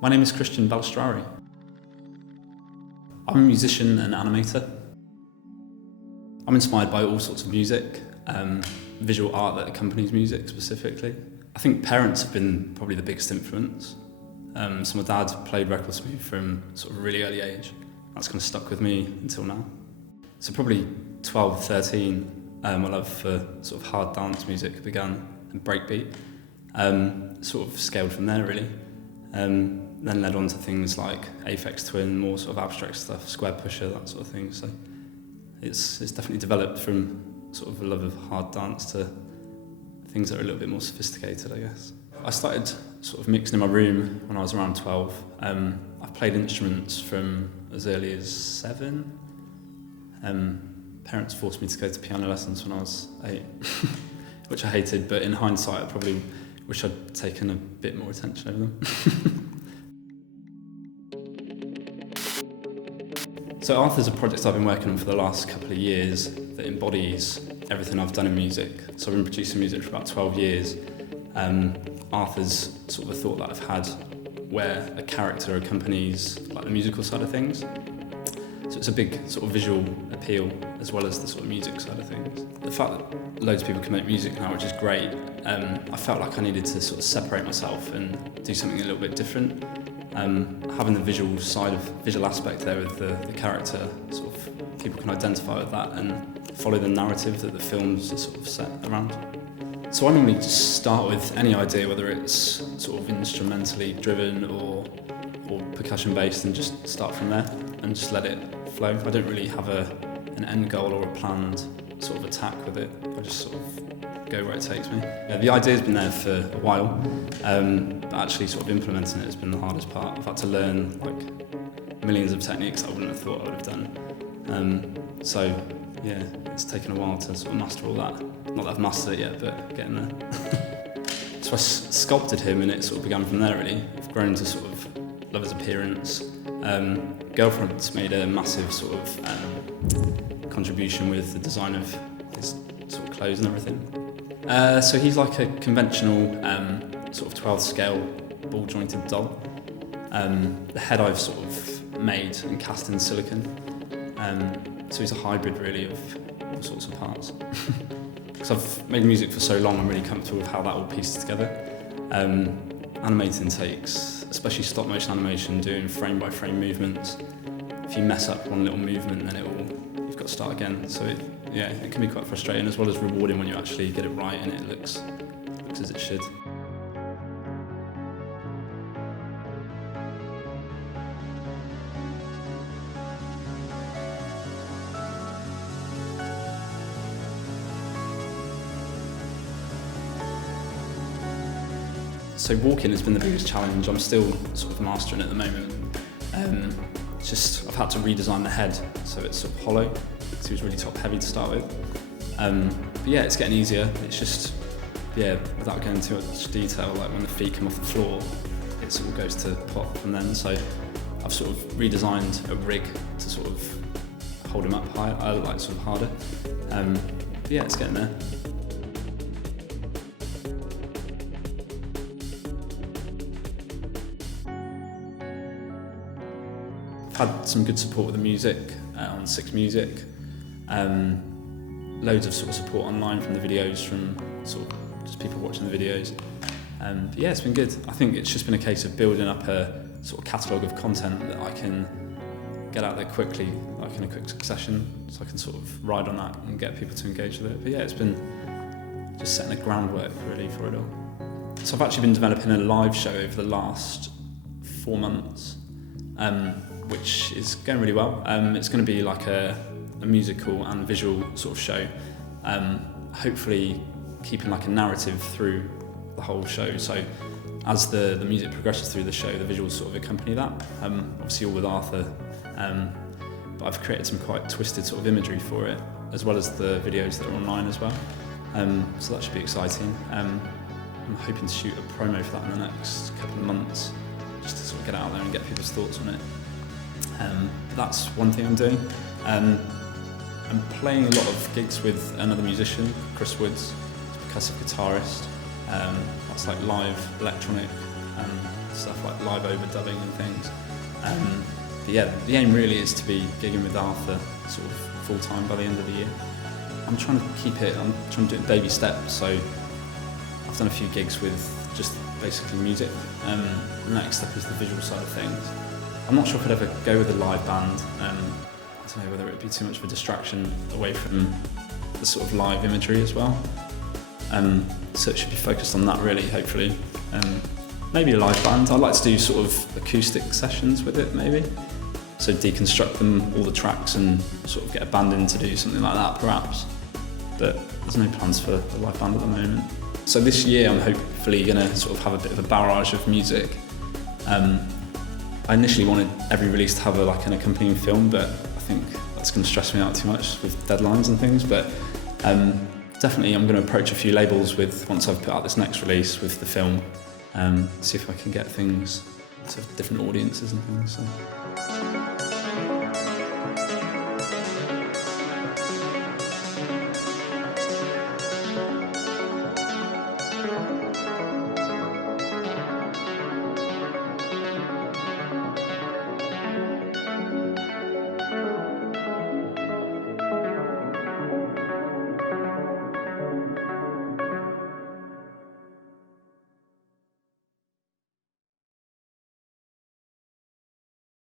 My name is Balistrari. I'm a musician and animator. I'm inspired by all sorts of music, visual art that accompanies music specifically. I think parents have been probably the biggest influence. So my dad played records with me from sort of a really early age. That's kind of stuck with me until now. So probably 12, 13, my love for sort of hard dance music began, and breakbeat. Sort of scaled from there really. Then led on to things like Aphex Twin, more sort of abstract stuff, Square Pusher, that sort of thing. So it's definitely developed from sort of a love of hard dance to things that are a little bit more sophisticated, I guess. I started sort of mixing in my room when I was around 12. I've played instruments from as early as 7. Parents forced me to go to piano lessons when I was 8, which I hated, but in hindsight I probably wish I'd taken a bit more attention over them. So Arthr's a project I've been working on for the last couple of years that embodies everything I've done in music. So I've been producing music for about 12 years. Arthr's sort of a thought that I've had where a character accompanies like the musical side of things. So it's a big sort of visual appeal as well as the sort of music side of things. The fact that loads of people can make music now, which is great, I felt like I needed to sort of separate myself and do something a little bit different. Having the visual aspect there with the character, sort of people can identify with that and follow the narrative that the films are sort of set around. So I normally just start with any idea, whether it's sort of instrumentally driven or percussion based, and just start from there and just let it flow. I don't really have an end goal or a planned sort of attack with it. I just sort of go where it takes me. Yeah, the idea's been there for a while, but actually sort of implementing it has been the hardest part. I've had to learn like millions of techniques I wouldn't have thought I would have done. So yeah, it's taken a while to sort of master all that. Not that I've mastered it yet, but getting there. So I sculpted him and it sort of began from there really. I've grown to sort of love his appearance. Girlfriend's made a massive sort of contribution with the design of his sort of clothes and everything. So he's like a conventional sort of 12th scale ball jointed doll. The head I've sort of made and cast in silicon. So he's a hybrid really of all sorts of parts. Because I've made music for so long, I'm really comfortable with how that all pieces together. Animating takes, especially stop motion animation, doing frame by frame movements. If you mess up one little movement, then you've got to start again. So it can be quite frustrating as well as rewarding when you actually get it right and it looks as it should. So walking has been the biggest challenge. I'm still sort of mastering it at the moment. It's just I've had to redesign the head so it's sort of hollow, because it was really top heavy to start with. But yeah, it's getting easier. It's just, without going into too much detail, like when the feet come off the floor, it sort of goes to pop from then. So I've sort of redesigned a rig to sort of hold him up higher, like sort of harder. But yeah, it's getting there. Had some good support with the music on 6 Music. Loads of sort of support online from the videos, from sort of just people watching the videos. But yeah, it's been good. I think it's just been a case of building up a sort of catalogue of content that I can get out there quickly, like in a quick succession, so I can sort of ride on that and get people to engage with it. But yeah, it's been just setting the groundwork really for it all. So I've actually been developing a live show over the last 4 months. Which is going really well. It's going to be like a musical and visual sort of show, hopefully keeping like a narrative through the whole show. So as the music progresses through the show, the visuals sort of accompany that, obviously all with Arthr, but I've created some quite twisted sort of imagery for it, as well as the videos that are online as well. So that should be exciting. I'm hoping to shoot a promo for that in the next couple of months, just to sort of get out there and get people's thoughts on it. That's one thing I'm doing. I'm playing a lot of gigs with another musician, Chris Woods, he's a percussive guitarist. That's like live electronic stuff like live overdubbing and things. But yeah, the aim really is to be gigging with Arthur sort of full time by the end of the year. I'm trying to keep it, I'm trying to do it in baby steps, so I've done a few gigs with just basically music. The next step is the visual side of things. I'm not sure if I'd ever go with a live band. I don't know whether it would be too much of a distraction away from the sort of live imagery as well. So it should be focused on that really, hopefully. Maybe a live band. I'd like to do sort of acoustic sessions with it, maybe. So deconstruct them, all the tracks, and sort of get a band in to do something like that, perhaps. But there's no plans for a live band at the moment. So this year I'm hopefully going to sort of have a bit of a barrage of music. I initially wanted every release to have an accompanying film, but I think that's going to stress me out too much with deadlines and things. But definitely I'm going to approach a few labels once I've put out this next release with the film, see if I can get things to different audiences and things. So.